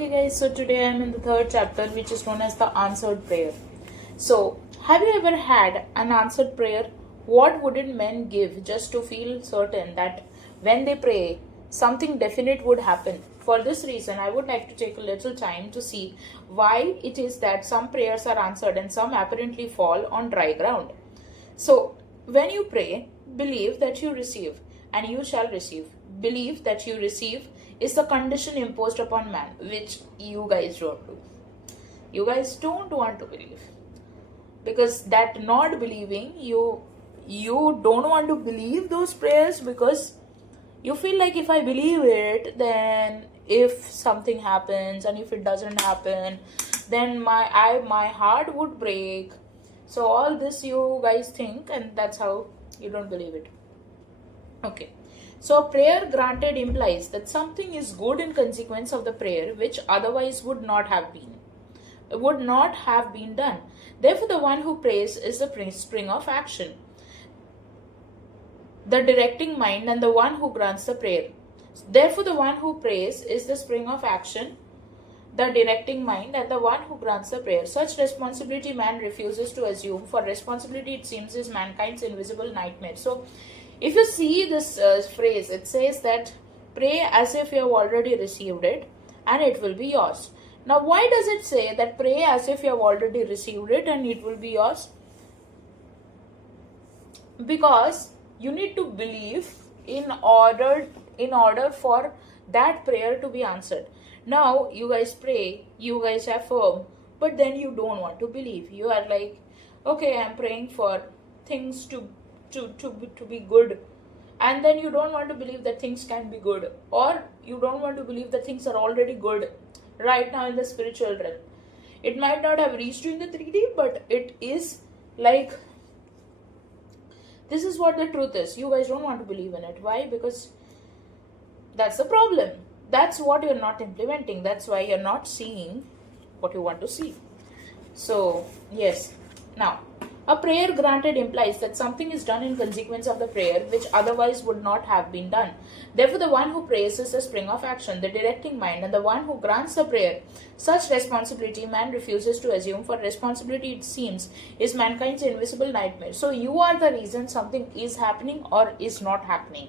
Okay guys, so today I am in the third chapter which is known as the answered prayer. So, have you ever had an answered prayer? What wouldn't men give just to feel certain that when they pray, something definite would happen? For this reason, I would like to take a little time to see why it is that some prayers are answered and some apparently fall on dry ground. So, when you pray, believe that you receive, and you shall receive. Believe that you receive is the condition imposed upon man, which you guys don't do. You guys don't want to believe. Because that not believing, you don't want to believe those prayers because you feel like if I believe it, then if something happens and if it doesn't happen, then my heart would break. So all this you guys think, and that's how you don't believe it. Okay. So prayer granted implies that something is good in consequence of the prayer which otherwise would not have been done. Therefore the one who prays is the spring of action, the directing mind, and the one who grants the prayer. Therefore the one who prays is the spring of action, the directing mind, and the one who grants the prayer. Such responsibility man refuses to assume, for responsibility, it seems, is mankind's invisible nightmare. So if you see this phrase, it says that pray as if you have already received it and it will be yours. Now, why does it say that pray as if you have already received it and it will be yours? Because you need to believe in order for that prayer to be answered. Now, you guys pray, you guys affirm, but then you don't want to believe. You are like, okay, I'm praying for things to be good, and then you don't want to believe that things can be good, or you don't want to believe that things are already good right now in the spiritual realm. It might not have reached you in the 3D, but it is like, this is what the truth is. You guys don't want to believe in it. Why? Because that's the problem. That's what you're not implementing. That's why you're not seeing what you want to see. So yes, now a prayer granted implies that something is done in consequence of the prayer which otherwise would not have been done. Therefore, the one who prays is the spring of action, the directing mind, and the one who grants the prayer. Such responsibility man refuses to assume, for responsibility, it seems, is mankind's invisible nightmare. So you are the reason something is happening or is not happening.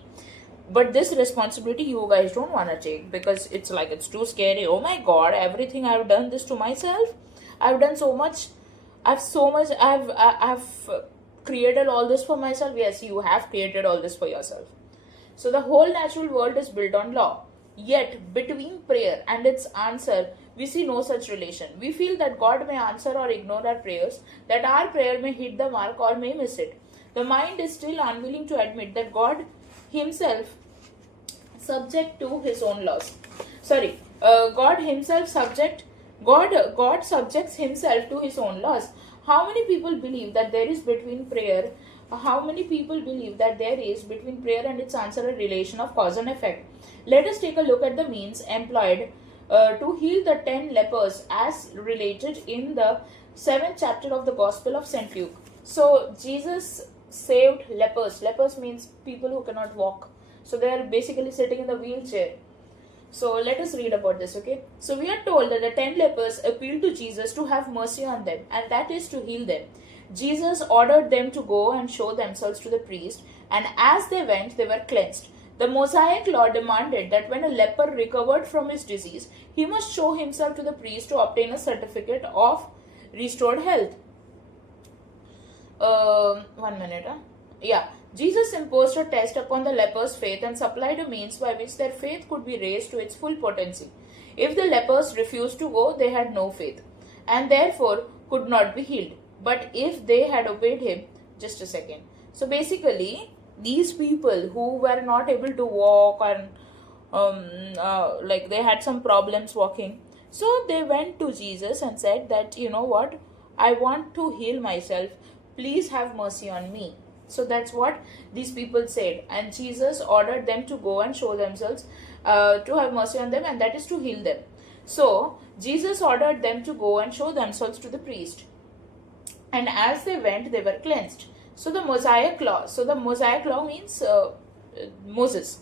But this responsibility you guys don't want to take because it's like, it's too scary. Oh my God, everything I've done this to myself. I've done so much. I've created all this for myself. Yes, you have created all this for yourself. So the whole natural world is built on law. Yet between prayer and its answer, we see no such relation. We feel that God may answer or ignore our prayers, that our prayer may hit the mark or may miss it. The mind is still unwilling to admit that God himself subject to his own laws. God subjects himself to his own laws. How many people believe that there is between prayer? How many people believe that there is between prayer and its answer a relation of cause and effect? Let us take a look at the means employed to heal the 10 lepers as related in the 7th chapter of the Gospel of St. Luke. So Jesus saved lepers. Lepers means people who cannot walk. So they are basically sitting in the wheelchair. So let us read about this, okay? So we are told that the 10 lepers appealed to Jesus to have mercy on them, and that is to heal them. Jesus ordered them to go and show themselves to the priest, and as they went, they were cleansed. The Mosaic law demanded that when a leper recovered from his disease, he must show himself to the priest to obtain a certificate of restored health. 1 minute. Yeah. Jesus imposed a test upon the lepers' faith and supplied a means by which their faith could be raised to its full potency. If the lepers refused to go, they had no faith and therefore could not be healed. But if they had obeyed him, just a second. So basically, these people who were not able to walk and like they had some problems walking, so they went to Jesus and said that, you know what, I want to heal myself. Please have mercy on me. So that's what these people said. And Jesus ordered them to go and show themselves, to have mercy on them, and that is to heal them. So Jesus ordered them to go and show themselves to the priest. And as they went, they were cleansed. So the Mosaic law means Moses.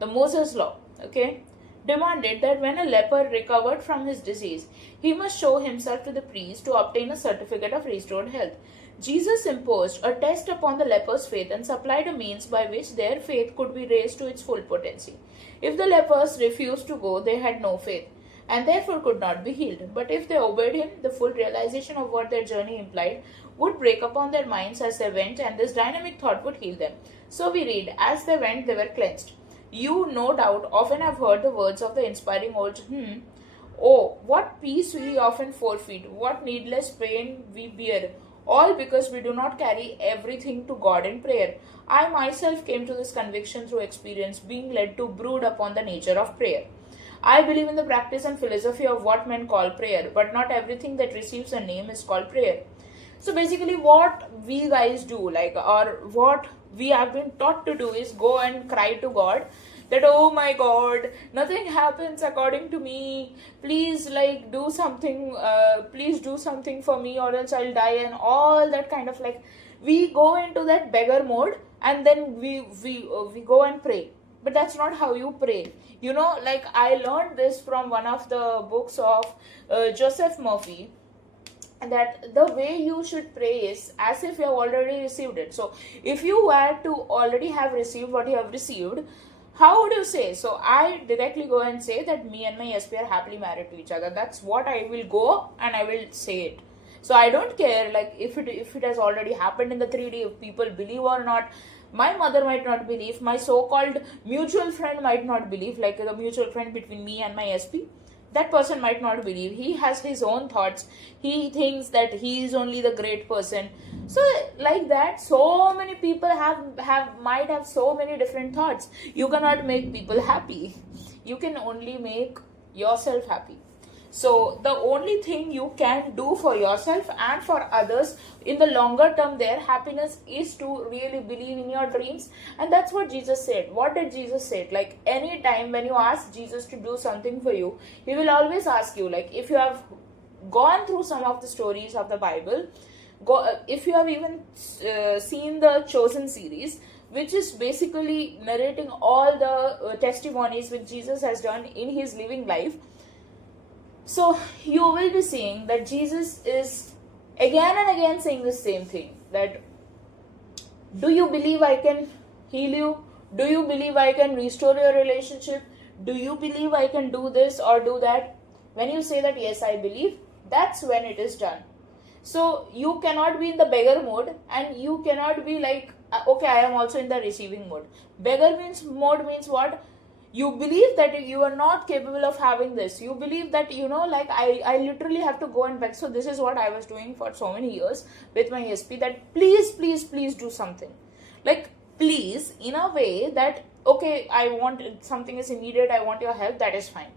The Moses law. Okay. demanded that when a leper recovered from his disease, he must show himself to the priest to obtain a certificate of restored health. Jesus imposed a test upon the lepers' faith and supplied a means by which their faith could be raised to its full potency. If the lepers refused to go, they had no faith and therefore could not be healed. But if they obeyed him, the full realization of what their journey implied would break upon their minds as they went, and this dynamic thought would heal them. So we read, as they went, they were cleansed. You, no doubt, often have heard the words of the inspiring old hymn, oh, what peace we often forfeit, what needless pain we bear, all because we do not carry everything to God in prayer. I myself came to this conviction through experience, being led to brood upon the nature of prayer. I believe in the practice and philosophy of what men call prayer, but not everything that receives a name is called prayer. So basically what we guys do, or what we have been taught to do, is go and cry to God that, oh my God, nothing happens according to me, please do something, please do something for me or else I'll die, and all that kind of we go into that beggar mode, and then we go and pray. But that's not how you pray. I learned this from one of the books of Joseph Murphy, that the way you should pray is as if you have already received it. So if you were to already have received what you have received, how would you say? So I directly go and say that me and my SP are happily married to each other. That's what I will go and I will say it. So I don't care if it has already happened in the 3D, if people believe or not. My mother might not believe, my so-called mutual friend might not believe, the mutual friend between me and my SP. That person might not believe. He has his own thoughts. He thinks that he is only the great person. So like that, so many people might have so many different thoughts. You cannot make people happy. You can only make yourself happy. So the only thing you can do for yourself and for others in the longer term, their happiness, is to really believe in your dreams. And that's what Jesus said. What did Jesus say? Any time when you ask Jesus to do something for you, he will always ask you, if you have gone through some of the stories of the Bible, if you have even seen the Chosen series, which is basically narrating all the testimonies which Jesus has done in his living life. So you will be seeing that Jesus is again and again saying the same thing, that do you believe I can heal you? Do you believe I can restore your relationship? Do you believe I can do this or do that? When you say that yes, I believe, that's when it is done. So you cannot be in the beggar mode, and you cannot be okay, I am also in the receiving mode. Beggar mode means what? You believe that you are not capable of having this. You believe that, I literally have to go and beg. So this is what I was doing for so many years with my SP, that please, please, please do something. Please, in a way that, okay, I want, something is immediate, I want your help, that is fine.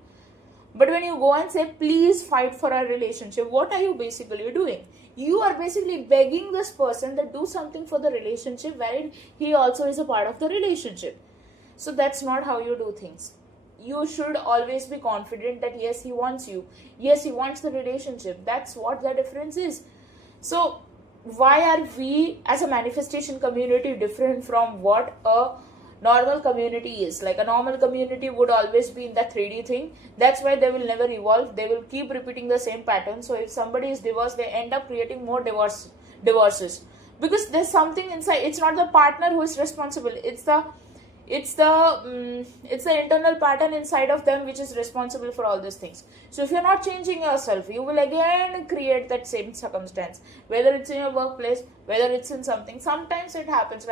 But when you go and say, please fight for our relationship, what are you basically doing? You are basically begging this person that do something for the relationship wherein he also is a part of the relationship. So that's not how you do things. You should always be confident that yes, he wants you. Yes, he wants the relationship. That's what the difference is. So why are we as a manifestation community different from what a normal community is? A normal community would always be in that 3D thing. That's why they will never evolve. They will keep repeating the same pattern. So if somebody is divorced, they end up creating more divorces. Because there's something inside. It's not the partner who is responsible. It's the internal pattern inside of them which is responsible for all these things. So if you're not changing yourself, you will again create that same circumstance, whether it's in your workplace, whether it's in something. Sometimes it happens,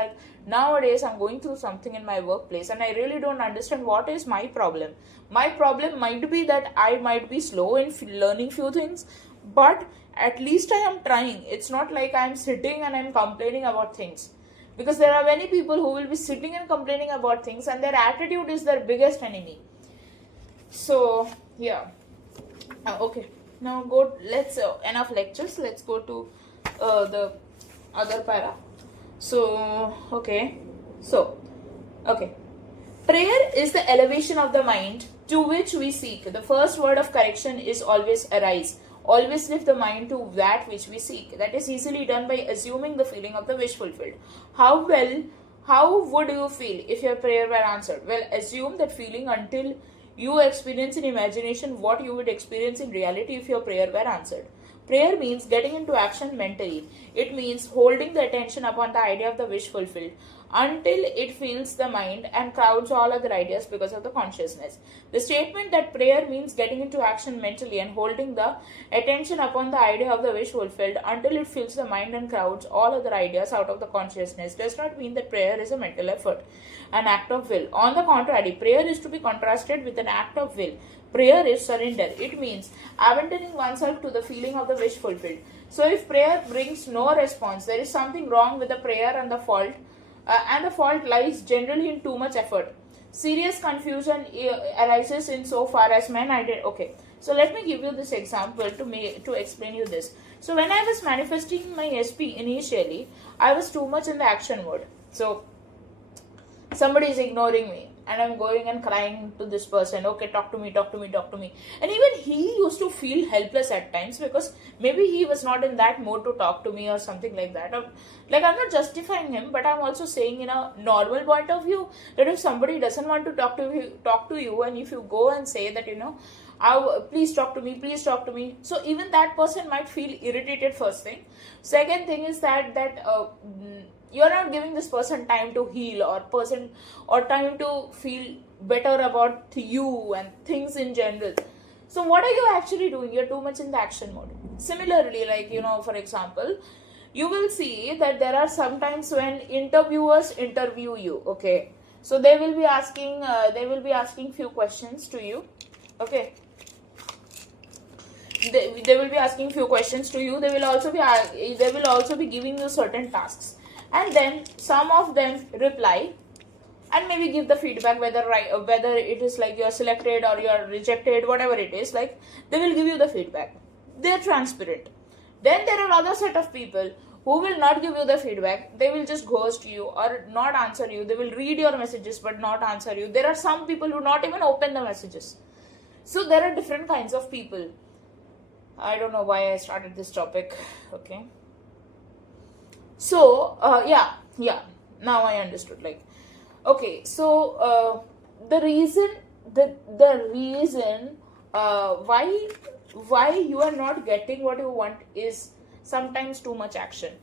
nowadays I'm going through something in my workplace and I really don't understand what is my problem. My problem might be that I might be slow in learning few things, but at least I am trying. It's not like I'm sitting and I'm complaining about things. Because there are many people who will be sitting and complaining about things, and their attitude is their biggest enemy. So, yeah. Okay. Now, let's, enough lectures. Let's go to the other para. So, okay. Prayer is the elevation of the mind to which we seek. The first word of correction is always arise. Always lift the mind to that which we seek. That is easily done by assuming the feeling of the wish fulfilled. How would you feel if your prayer were answered? Well, assume that feeling until you experience in imagination what you would experience in reality if your prayer were answered. Prayer means getting into action mentally. It means holding the attention upon the idea of the wish fulfilled until it fills the mind and crowds all other ideas because of the consciousness. The statement that prayer means getting into action mentally and holding the attention upon the idea of the wish fulfilled until it fills the mind and crowds all other ideas out of the consciousness does not mean that prayer is a mental effort, an act of will. On the contrary, prayer is to be contrasted with an act of will. Prayer is surrender. It means abandoning oneself to the feeling of the wish fulfilled. So if prayer brings no response, there is something wrong with the prayer, and the fault lies generally in too much effort. Serious confusion arises in so far as men okay. So let me give you this example to explain you this. So when I was manifesting my SP initially, I was too much in the action mode. So somebody is ignoring me and I'm going and crying to this person, okay, talk to me. And even he used to feel helpless at times because maybe he was not in that mood to talk to me or something like that. Like, I'm not justifying him, but I'm also saying in a normal point of view that if somebody doesn't want to talk to you, and if you go and say that, please talk to me. So even that person might feel irritated, first thing. Second thing is that you're not giving this person time to heal or time to feel better about you and things in general. So what are you actually doing? You're too much in the action mode. Similarly, like, for example, you will see that there are sometimes when interviewers interview you, okay? So they will be asking few questions to you, okay? They will be asking few questions to you. They will also be giving you certain tasks. And then some of them reply and maybe give the feedback whether it is like you're selected or you're rejected, whatever it is, like they will give you the feedback. They're transparent. Then there are other set of people who will not give you the feedback. They will just ghost you or not answer you. They will read your messages but not answer you. There are some people who not even open the messages. So there are different kinds of people. I don't know why I started this topic, okay? So, now I understood. Like, okay, so the reason why you are not getting what you want is sometimes too much action.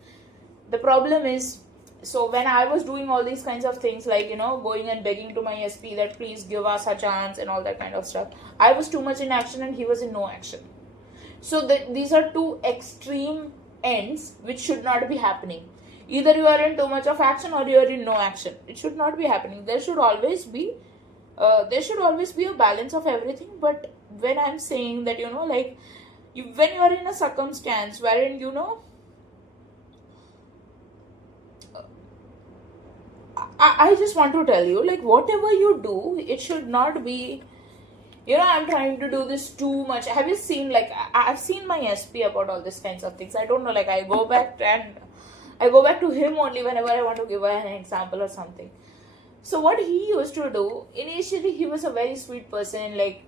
The problem is, so when I was doing all these kinds of things, like, going and begging to my SP that please give us a chance and all that kind of stuff, I was too much in action and he was in no action. So these are two extreme ends which should not be happening. Either you are in too much of action or you are in no action. It should not be happening. There should always be a balance of everything. But when I'm saying that, when you are in a circumstance wherein, I just want to tell you, like, whatever you do, it should not be, I'm trying to do this too much. Have you seen, like, I've seen my SP about all these kinds of things. I don't know, like, I go back to him only whenever I want to give an example or something. So what he used to do, initially he was a very sweet person, like,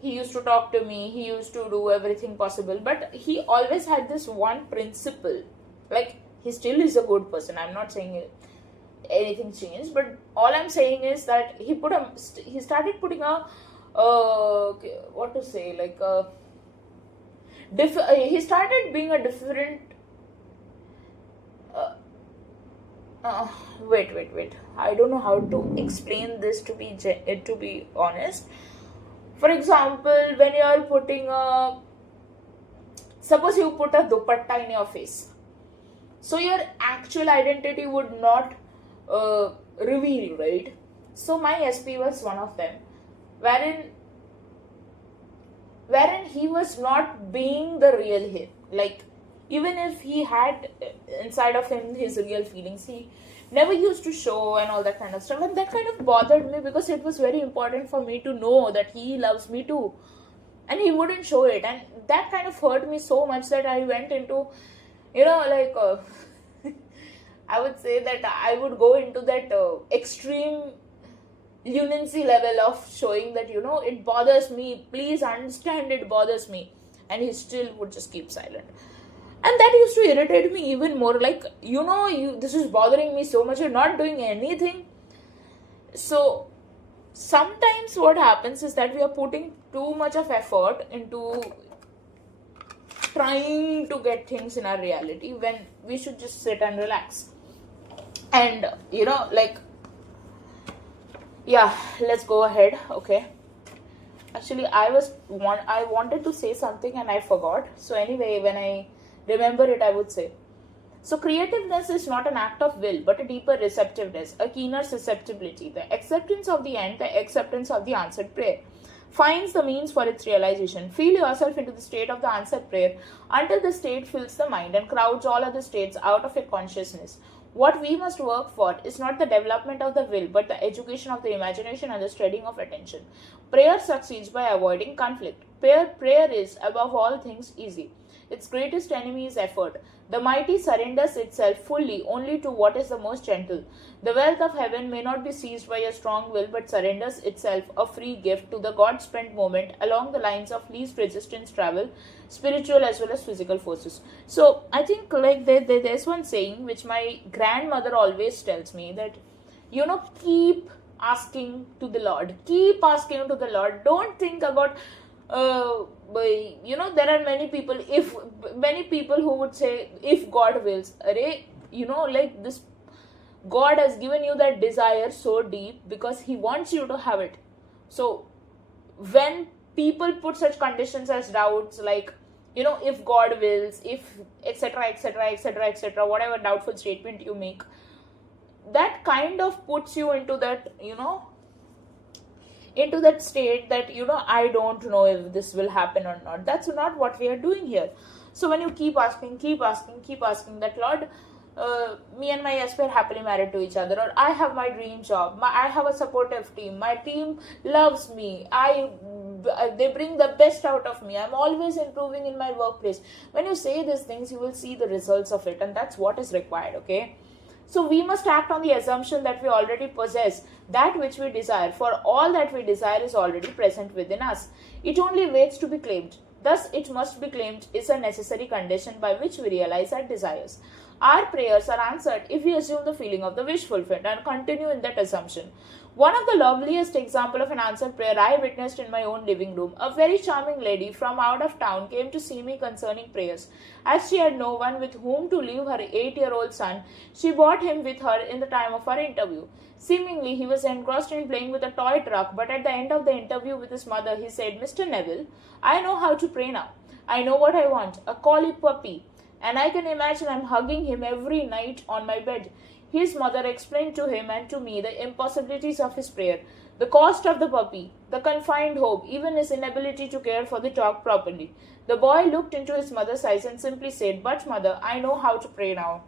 he used to talk to me, he used to do everything possible, but he always had this one principle. Like, he still is a good person. I'm not saying anything changed, but all I'm saying is that he started putting he started being a different wait, I don't know how to explain this to be honest. For example, when you are suppose you put a dupatta in your face, so your actual identity would not reveal, right? So my SP was one of them, wherein he was not being the real him. Like, even if he had inside of him his real feelings, he never used to show and all that kind of stuff. And that kind of bothered me because it was very important for me to know that he loves me too. And he wouldn't show it. And that kind of hurt me so much that I went into, I would say that I would go into that extreme leniency level of showing that, it bothers me. Please understand, it bothers me. And he still would just keep silent. And that used to irritate me even more. Like, this is bothering me so much. You're not doing anything. So, sometimes what happens is that we are putting too much of effort into trying to get things in our reality when we should just sit and relax. And like, yeah, let's go ahead. Okay, actually I wanted to say something and I forgot, so anyway, when I remember it I would say. So creativeness is not an act of will, but a deeper receptiveness, a keener susceptibility, the acceptance of the end, the acceptance of the answered prayer. Finds the means for its realization. Feel yourself into the state of the answered prayer until the state fills the mind and crowds all other states out of your consciousness. What we must work for is not the development of the will, but the education of the imagination and the steadying of attention. Prayer succeeds by avoiding conflict. Prayer is, above all things, easy. Its greatest enemy is effort. The mighty surrenders itself fully only to what is the most gentle. The wealth of heaven may not be seized by a strong will, but surrenders itself a free gift to the God-spent moment along the lines of least resistance travel, spiritual as well as physical forces. So I think like there's one saying which my grandmother always tells me, that keep asking to the Lord. Keep asking to the Lord. Don't think about there are many people who would say, if God wills, like this, God has given you that desire so deep because he wants you to have it. So when people put such conditions as doubts, like if God wills, if etc etc etc etc, whatever doubtful statement you make, that kind of puts you into that state that I don't know if this will happen or not. That's not what we are doing here. So when you keep asking that, Lord, me and my husband are happily married to each other, or I have my dream job, I have a supportive team, my team loves me, they bring the best out of me, I'm always improving in my workplace. When you say these things, you will see the results of it, and that's what is required. Okay, so we must act on the assumption that we already possess that which we desire, for all that we desire is already present within us. It only waits to be claimed. Thus, it must be claimed is a necessary condition by which we realize our desires. Our prayers are answered if we assume the feeling of the wish fulfilled and continue in that assumption. One of the loveliest examples of an answered prayer I witnessed in my own living room. A very charming lady from out of town came to see me concerning prayers. As she had no one with whom to leave her 8-year-old son, she brought him with her in the time of our interview. Seemingly, he was engrossed in playing with a toy truck, but at the end of the interview with his mother, he said, "Mr. Neville, I know how to pray now. I know what I want, a collie puppy, and I can imagine I'm hugging him every night on my bed." His mother explained to him and to me the impossibilities of his prayer, the cost of the puppy, the confined hope, even his inability to care for the dog properly. The boy looked into his mother's eyes and simply said, "But mother, I know how to pray now.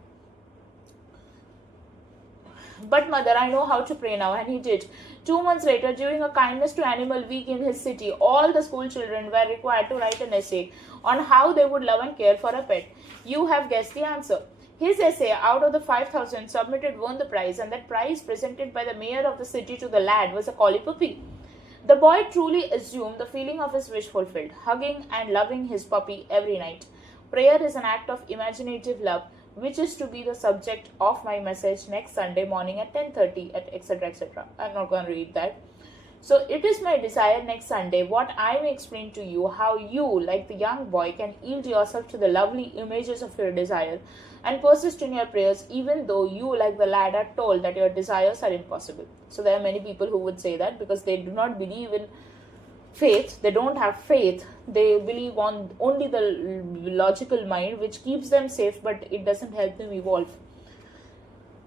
But mother, I know how to pray now," and he did. 2 months later, during a kindness to animal week in his city, all the school children were required to write an essay on how they would love and care for a pet. You have guessed the answer. His essay, out of the 5,000 submitted, won the prize, and that prize, presented by the mayor of the city to the lad, was a collie puppy. The boy truly assumed the feeling of his wish fulfilled, hugging and loving his puppy every night. Prayer is an act of imaginative love, which is to be the subject of my message next Sunday morning at 10:30 at etc. etc. I'm not going to read that. So it is my desire next Sunday, what I may explain to you, how you, like the young boy, can yield yourself to the lovely images of your desire and persist in your prayers, even though you, like the lad, are told that your desires are impossible. So there are many people who would say that because they do not believe in faith, they don't have faith, they believe on only the logical mind, which keeps them safe, but it doesn't help them evolve.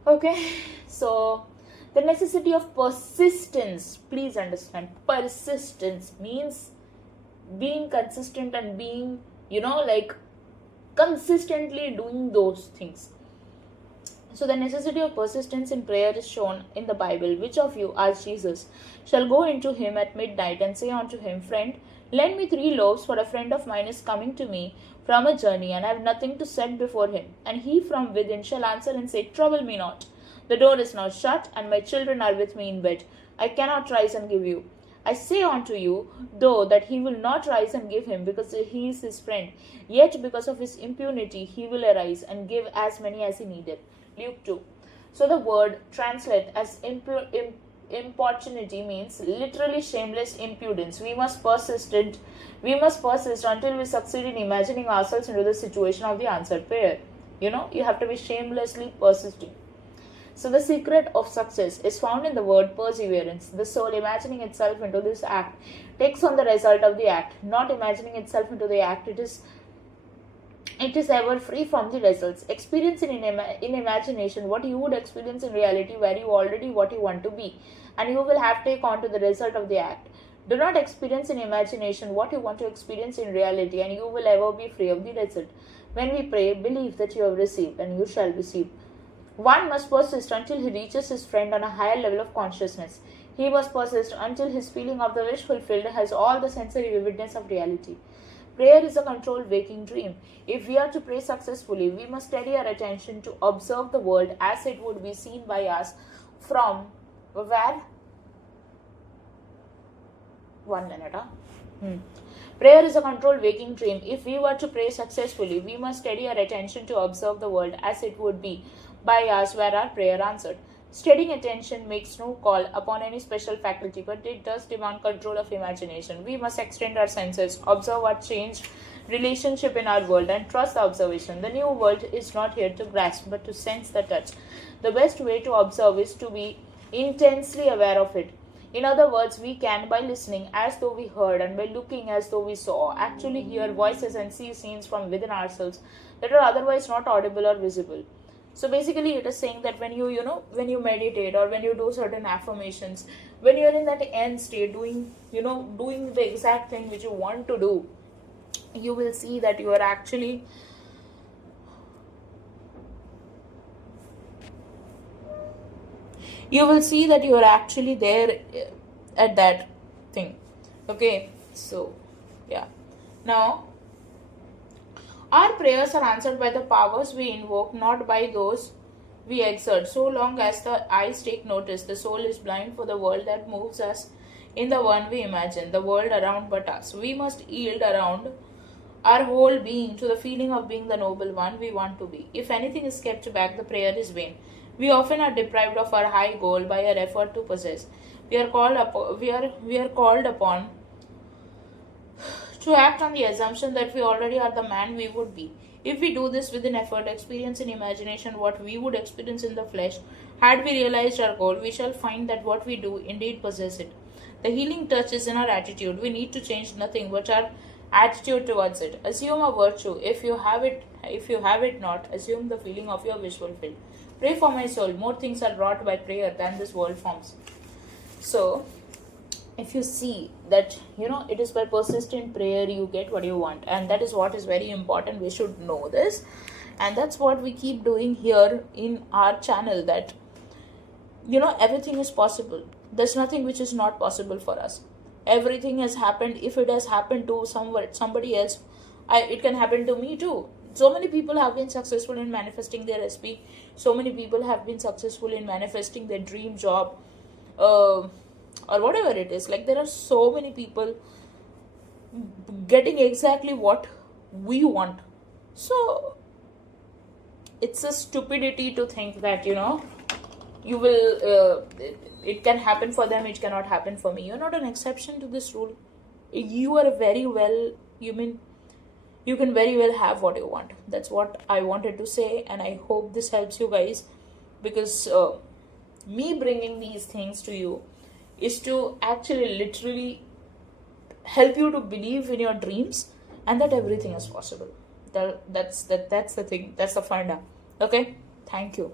Okay, so the necessity of persistence. Please understand, persistence means being consistent and being, consistently doing those things. So the necessity of persistence in prayer is shown in the Bible. Which of you, asked Jesus, shall go into him at midnight and say unto him, "Friend, lend me 3 loaves, for a friend of mine is coming to me from a journey, and I have nothing to set before him? And he from within shall answer and say, Trouble me not. The door is now shut, and my children are with me in bed. I cannot rise and give you. I say unto you, though, that he will not rise and give him, because he is his friend, yet because of his impunity he will arise and give as many as he needeth." Luke 2. So the word translate as importunity means literally shameless impudence. We must persist until we succeed in imagining ourselves into the situation of the answered prayer. You have to be shamelessly persisting. So the secret of success is found in the word perseverance. The soul imagining itself into this act takes on the result of the act. Not imagining itself into the act, it is ever free from the results. Experiencing in imagination what you would experience in reality, where you already what you want to be, and you will have take on to the result of the act. Do not experience in imagination what you want to experience in reality, and you will ever be free of the result. When we pray, believe that you have received, and you shall receive. One must persist until he reaches his friend on a higher level of consciousness. He must persist until his feeling of the wish fulfilled has all the sensory vividness of reality. Prayer is a controlled waking dream. If we are to pray successfully, we must steady our attention to observe the world as it would be seen by us from where? 1 minute. Prayer is a controlled waking dream. If we were to pray successfully, we must steady our attention to observe the world as it would be by us where our prayer answered. Steadying attention makes no call upon any special faculty, but it does demand control of imagination. We must extend our senses, observe our changed relationship in our world, and trust the observation. The new world is not here to grasp, but to sense the touch. The best way to observe is to be intensely aware of it. In other words, we can, by listening as though we heard and by looking as though we saw, actually hear voices and see scenes from within ourselves that are otherwise not audible or visible. So basically it is saying that when you meditate or when you do certain affirmations, when you're in that end state doing the exact thing which you want to do, you will see that you are actually there at that thing. Okay, so yeah. Now, our prayers are answered by the powers we invoke, not by those we exert. So long as the eyes take notice, the soul is blind for the world that moves us in the one we imagine, the world around but us. We must yield around our whole being to the feeling of being the noble one we want to be. If anything is kept back, the prayer is vain. We often are deprived of our high goal by our effort to possess. We are called upon to act on the assumption that we already are the man we would be. If we do this with an effort, experience in imagination what we would experience in the flesh, had we realized our goal, we shall find that what we do indeed possess it. The healing touch is in our attitude. We need to change nothing but our attitude towards it. Assume a virtue. If you have it not, assume the feeling of your wish fulfilled. Pray for my soul. More things are wrought by prayer than this world forms. So, if you see that it is by persistent prayer you get what you want, and that is what is very important. We should know this, and that's what we keep doing here in our channel, that everything is possible. There's nothing which is not possible for us. Everything has happened. If it has happened to somebody else, it can happen to me too. So many people have been successful in manifesting their SP. So many people have been successful in manifesting their dream job, or whatever it is. Like, there are so many people getting exactly what we want. So it's a stupidity to think that you will it can happen for them, it cannot happen for me. You're not an exception to this rule. You are you can very well have what you want. That's what I wanted to say, and I hope this helps you guys, because me bringing these things to you is to actually literally help you to believe in your dreams and that everything is possible. That's the thing. That's the funda. Okay, thank you.